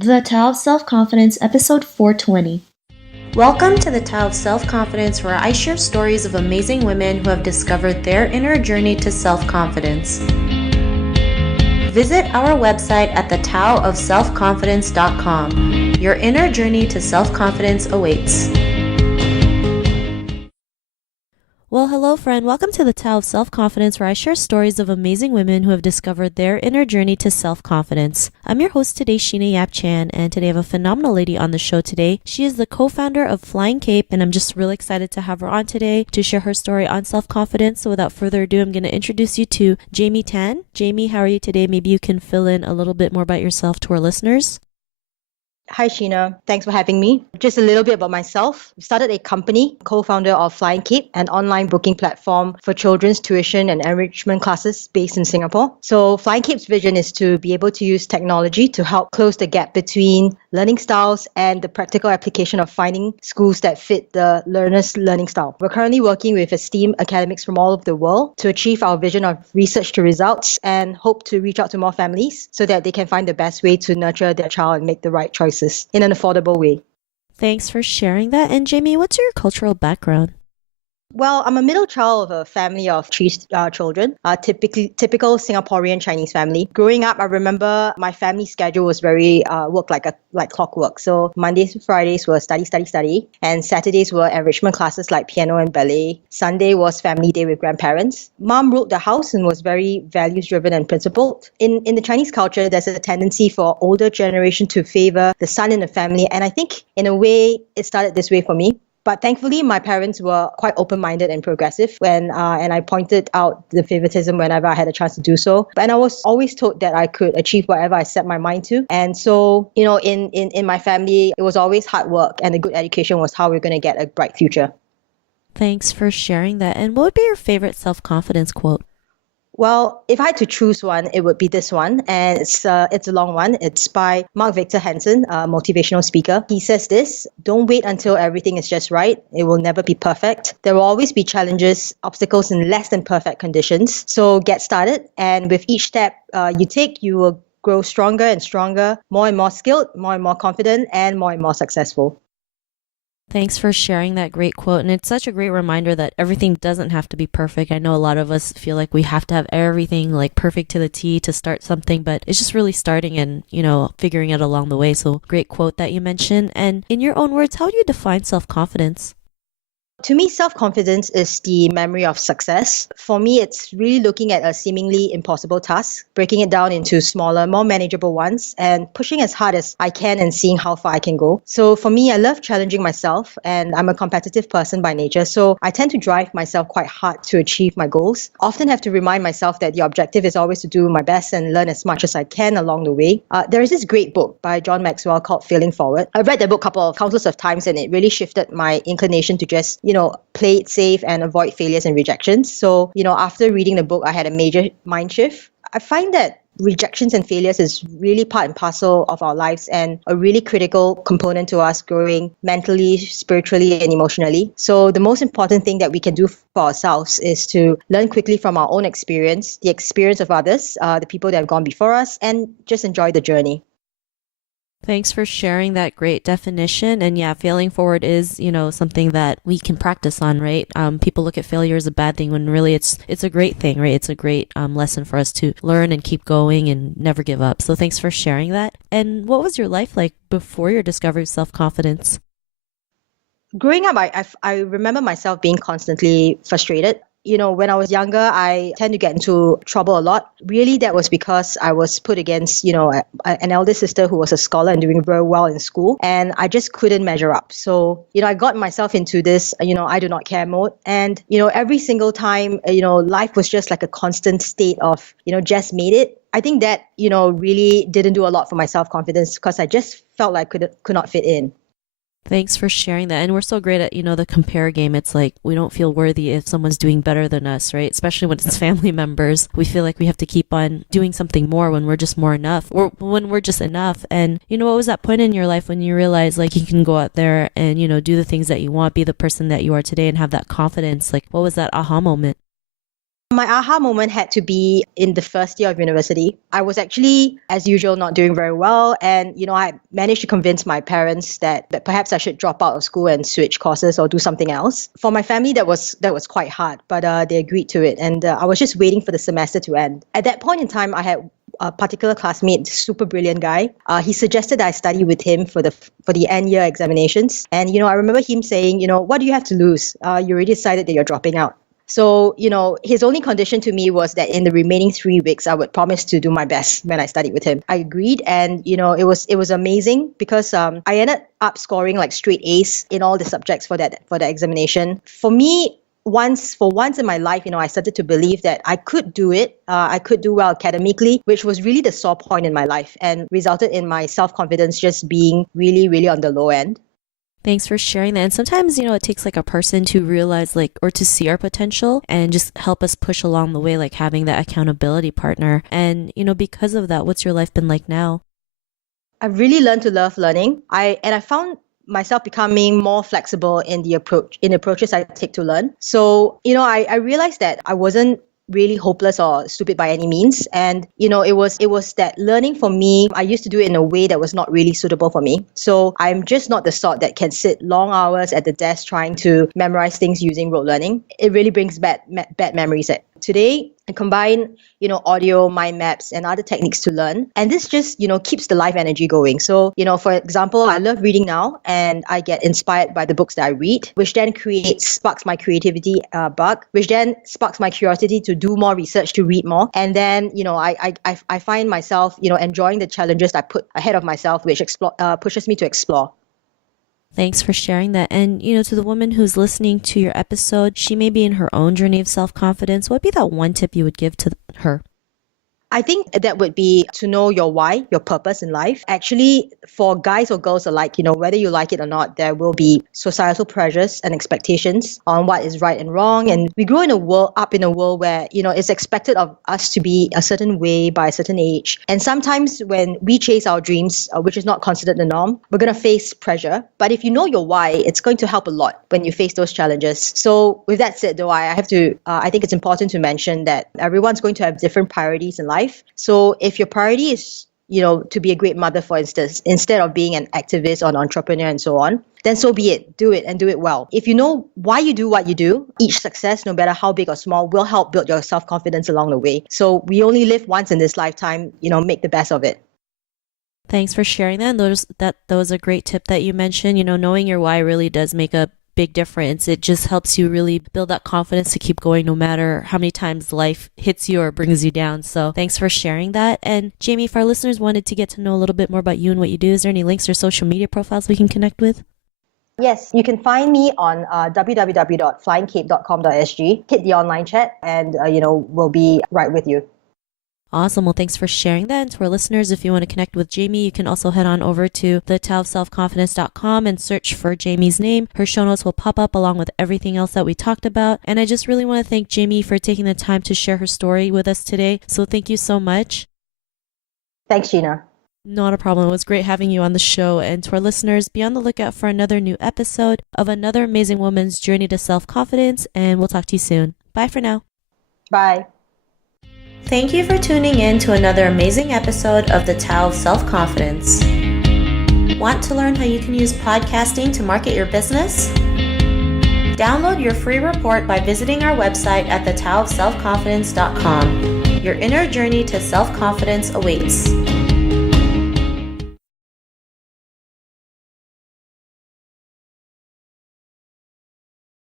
The Tao of Self-Confidence, episode 420. Welcome to the Tao of Self-Confidence, where I share stories of amazing women who have discovered their inner journey to self-confidence. Visit our website at thetaoofselfconfidence.com. Your inner journey to self-confidence awaits. Well, hello, friend. Welcome to the Tao of Self-Confidence, where I share stories of amazing women who have discovered their inner journey to self-confidence. I'm your host today, Sheena Yap Chan, and today I have a phenomenal lady on the show today. She is the co-founder of Flying Cape, and I'm just really excited to have her on today to share her story on self-confidence. So without further ado, I'm going to introduce you to Jamie Tan. Jamie, how are you today? Maybe you can fill in a little bit more about yourself to our listeners. Hi, Sheena. Thanks for having me. Just a little bit about myself. I started a company, co-founder of Flying Cape, an online booking platform for children's tuition and enrichment classes based in Singapore. So Flying Cape's vision is to be able to use technology to help close the gap between learning styles and the practical application of finding schools that fit the learner's learning style. We're currently working with esteemed academics from all over the world to achieve our vision of research to results and hope to reach out to more families so that they can find the best way to nurture their child and make the right choices in an affordable way. Thanks for sharing that. And Jamie, what's your cultural background? Well, I'm a middle child of a family of three children, typical Singaporean Chinese family. Growing up, I remember my family schedule was very work like clockwork. So Mondays to Fridays were study, and Saturdays were enrichment classes like piano and ballet. Sunday was family day with grandparents. Mom ruled the house and was very values-driven and principled. In the Chinese culture, there's a tendency for older generation to favor the son in the family, and I think in a way it started this way for me. But thankfully, my parents were quite open-minded and progressive and I pointed out the favoritism whenever I had a chance to do so. And I was always told that I could achieve whatever I set my mind to. And so, in my family, it was always hard work and a good education was how we're going to get a bright future. Thanks for sharing that. And what would be your favorite self-confidence quote? Well, if I had to choose one, it would be this one. And it's a long one. It's by Mark Victor Hansen, a motivational speaker. He says this: don't wait until everything is just right. It will never be perfect. There will always be challenges, obstacles, and less than perfect conditions. So get started. And with each step you take, you will grow stronger and stronger, more and more skilled, more and more confident, and more successful. Thanks for sharing that great quote. And it's such a great reminder that everything doesn't have to be perfect. I know a lot of us feel like we have to have everything like perfect to the T to start something, but it's just really starting and, figuring it along the way. So great quote that you mentioned. And in your own words, how do you define self-confidence? To me, self-confidence is the memory of success. For me, it's really looking at a seemingly impossible task, breaking it down into smaller, more manageable ones, and pushing as hard as I can and seeing how far I can go. So for me, I love challenging myself, and I'm a competitive person by nature. So I tend to drive myself quite hard to achieve my goals. Often have to remind myself that the objective is always to do my best and learn as much as I can along the way. There is this great book by John Maxwell called Failing Forward. I've read the book countless of times, and it really shifted my inclination to just play it safe and avoid failures and rejections. So, after reading the book, I had a major mind shift. I find that rejections and failures is really part and parcel of our lives and a really critical component to us growing mentally, spiritually, and emotionally. So the most important thing that we can do for ourselves is to learn quickly from our own experience, the experience of others, the people that have gone before us, and just enjoy the journey. Thanks for sharing that great definition. And yeah, failing forward is, something that we can practice on, right? People look at failure as a bad thing when really it's a great thing, right? It's a great lesson for us to learn and keep going and never give up. So thanks for sharing that. And what was your life like before your discovery of self-confidence? Growing up, I remember myself being constantly frustrated. When I was younger, I tend to get into trouble a lot. Really, that was because I was put against, an elder sister who was a scholar and doing very well in school. And I just couldn't measure up. So, I got myself into this, I do not care mode. And, every single time, life was just like a constant state of, just made it. I think that, really didn't do a lot for my self-confidence because I just felt like I could not fit in. Thanks for sharing that. And we're so great at, the compare game. It's like we don't feel worthy if someone's doing better than us, right? Especially when it's family members. We feel like we have to keep on doing something more when we're just more enough or when we're just enough. And, what was that point in your life when you realized like you can go out there and, do the things that you want, be the person that you are today and have that confidence? Like, what was that aha moment? my aha moment had to be in the first year of university. I was actually, as usual, not doing very well. And, I managed to convince my parents that perhaps I should drop out of school and switch courses or do something else. For my family, that was quite hard, but they agreed to it. And I was just waiting for the semester to end. At that point in time, I had a particular classmate, super brilliant guy. He suggested that I study with him for the end year examinations. And, I remember him saying, what do you have to lose? You already decided that you're dropping out. So, his only condition to me was that in the remaining 3 weeks, I would promise to do my best when I studied with him. I agreed. And, it was amazing because I ended up scoring like straight A's in all the subjects for the examination. For me, for once in my life, I started to believe that I could do it. I could do well academically, which was really the sore point in my life and resulted in my self-confidence just being really, really on the low end. Thanks for sharing that. And sometimes, it takes like a person to realize or to see our potential and just help us push along the way, like having that accountability partner. And, because of that, what's your life been like now? I've really learned to love learning. I found myself becoming more flexible in the approaches I take to learn. So, I realized that I wasn't really hopeless or stupid by any means. And, it was that learning for me, I used to do it in a way that was not really suitable for me. So I'm just not the sort that can sit long hours at the desk trying to memorize things using rote learning. It really brings bad memories. Today, I combine, audio, mind maps, and other techniques to learn. And this just, keeps the life energy going. So, for example, I love reading now, and I get inspired by the books that I read, which then sparks my creativity bug, which then sparks my curiosity to do more research, to read more. And then, I find myself, enjoying the challenges I put ahead of myself, which pushes me to explore. Thanks for sharing that. And, to the woman who's listening to your episode, she may be in her own journey of self-confidence. What would be that one tip you would give to her? I think that would be to know your why, your purpose in life. Actually, for guys or girls alike, whether you like it or not, there will be societal pressures and expectations on what is right and wrong. And we grow up in a world where, it's expected of us to be a certain way by a certain age. And sometimes when we chase our dreams, which is not considered the norm, we're going to face pressure. But if you know your why, it's going to help a lot when you face those challenges. So with that said, though, I think it's important to mention that everyone's going to have different priorities in life. So if your priority is, to be a great mother, for instance, instead of being an activist or an entrepreneur and so on, then so be it. Do it and do it well. If you know why you do what you do, each success, no matter how big or small, will help build your self-confidence along the way. So we only live once in this lifetime, make the best of it. Thanks for sharing that. And that was a great tip that you mentioned. Knowing your why really does make a big difference. It just helps you really build that confidence to keep going no matter how many times life hits you or brings you down. So thanks for sharing that. And Jamie, if our listeners wanted to get to know a little bit more about you and what you do, is there any links or social media profiles we can connect with? Yes, you can find me on www.flyingcape.com.sg. Hit the online chat and, we'll be right with you. Awesome. Well, thanks for sharing that. And to our listeners, if you want to connect with Jamie, you can also head on over to thetaoofselfconfidence.com and search for Jamie's name. Her show notes will pop up along with everything else that we talked about. And I just really want to thank Jamie for taking the time to share her story with us today. So thank you so much. Thanks, Gina. Not a problem. It was great having you on the show. And to our listeners, be on the lookout for another new episode of another amazing woman's journey to self-confidence. And we'll talk to you soon. Bye for now. Bye. Thank you for tuning in to another amazing episode of the Tao of Self-Confidence. Want to learn how you can use podcasting to market your business? Download your free report by visiting our website at thetaoofselfconfidence.com. Your inner journey to self-confidence awaits.